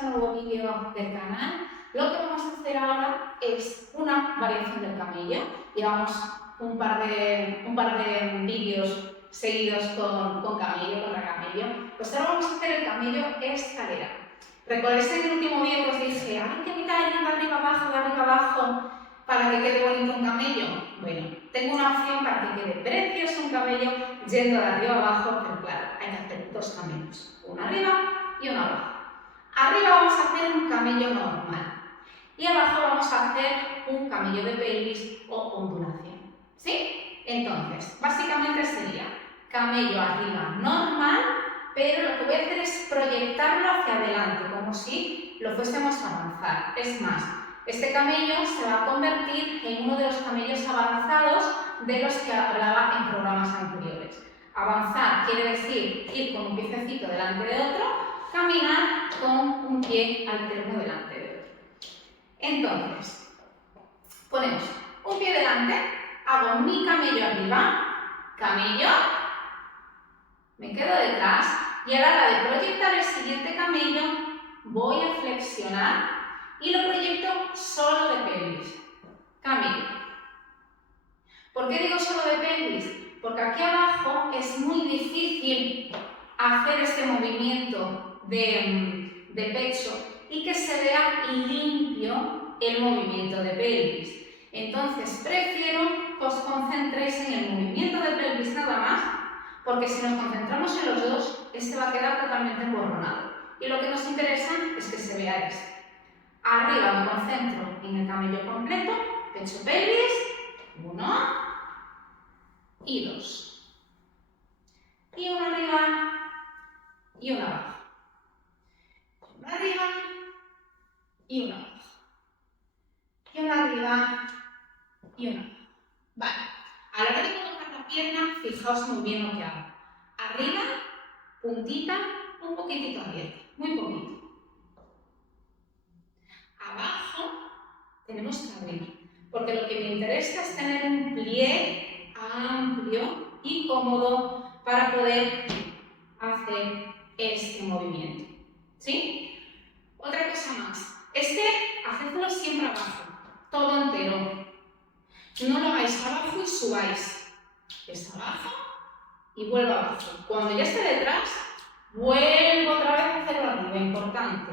a un nuevo vídeo del canal. Lo que vamos a hacer ahora es una variación del camello. Llevamos un par de vídeos seguidos con camello, contra camello. Pues ahora vamos a hacer el camello escalera. ¿Recordáis en el último vídeo que os dije, hay que evitar ir de arriba abajo, para que quede bonito un camello? Bueno, tengo una opción para que quede precioso un camello yendo de arriba abajo, pero claro, hay que hacer dos camellos, uno arriba y uno abajo. Arriba vamos a hacer un camello normal y abajo vamos a hacer un camello de pelvis o ondulación, ¿sí? Entonces, básicamente sería camello arriba normal, pero lo que voy a hacer es proyectarlo hacia adelante, como si lo fuésemos a avanzar. Es más, este camello se va a convertir en uno de los camellos avanzados de los que hablaba en programas anteriores. Avanzar quiere decir ir con un piececito delante de otro, caminar con un pie alterno delante de otro. Entonces, ponemos un pie delante, hago mi camello arriba, camello, me quedo detrás y a la hora de proyectar el siguiente camello voy a flexionar y lo proyecto solo de pelvis, camello. ¿Por qué digo solo de pelvis? Porque aquí abajo es muy difícil hacer este movimiento de pecho y que se vea limpio el movimiento de pelvis. Entonces prefiero que os concentréis en el movimiento de pelvis nada más, porque si nos concentramos en los dos, este va a quedar totalmente emborronado. Y lo que nos interesa es que se vea este. Arriba me concentro en el camello completo, pecho pelvis, 1 y 2. Y uno arriba y uno abajo. Uno arriba y uno abajo. Y uno arriba y uno abajo. Vale, a la hora de colocar la pierna, fijaos muy bien lo que hago. Arriba, puntita, un poquitito abierta, muy poquito. Abajo tenemos que abrir, porque lo que me interesa es tener un pliegue amplio y cómodo para poder hacer este movimiento, ¿sí? Otra cosa más, hacedlo siempre abajo, todo entero. No lo hagáis abajo y subáis. Es abajo y vuelvo abajo. Cuando ya esté detrás, vuelvo otra vez a hacerlo arriba, importante.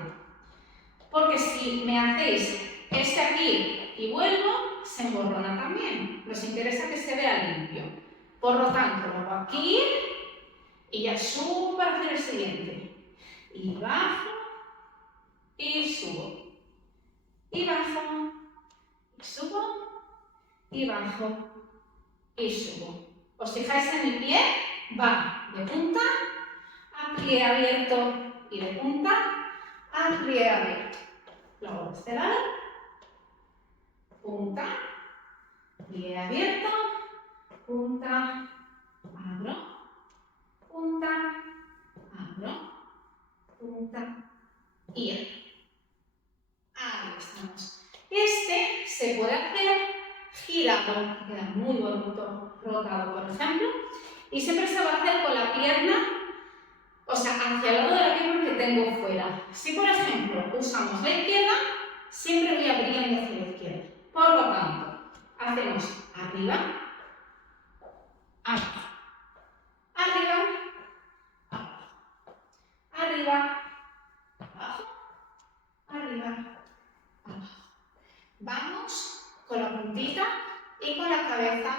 Porque si me hacéis aquí y vuelvo, se emborrona también. Nos interesa que se vea limpio. Por lo tanto, lo hago aquí y ya subo para hacer el siguiente. Y bajo y subo. Y bajo y subo y bajo y subo. ¿Os fijáis en mi pie? Va de punta a pie abierto y de punta a pie abierto. Lo hago de este lado, punta, pie abierto, punta, abro, punta, abro, punta y abro. Ahí estamos. Este se puede hacer girado, queda muy bonito, rotado por ejemplo, y siempre se va a hacer con la pierna, o sea, hacia el lado de la pierna que tengo fuera. Si por ejemplo usamos la izquierda, siempre voy abriendo hacia la izquierda. Por lo tanto, hacemos arriba, abajo, arriba, abajo, arriba, abajo, arriba, abajo. Vamos con la puntita y con la cabeza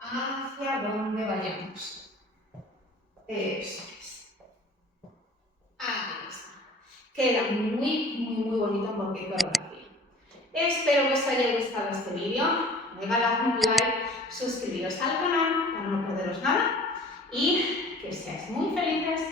hacia donde vayamos. Eso es. Ahí está. Queda muy bonito porque hay coreografía. Espero que os haya gustado este vídeo. Regalad un like, suscribiros al canal para no perderos nada y que seáis muy felices.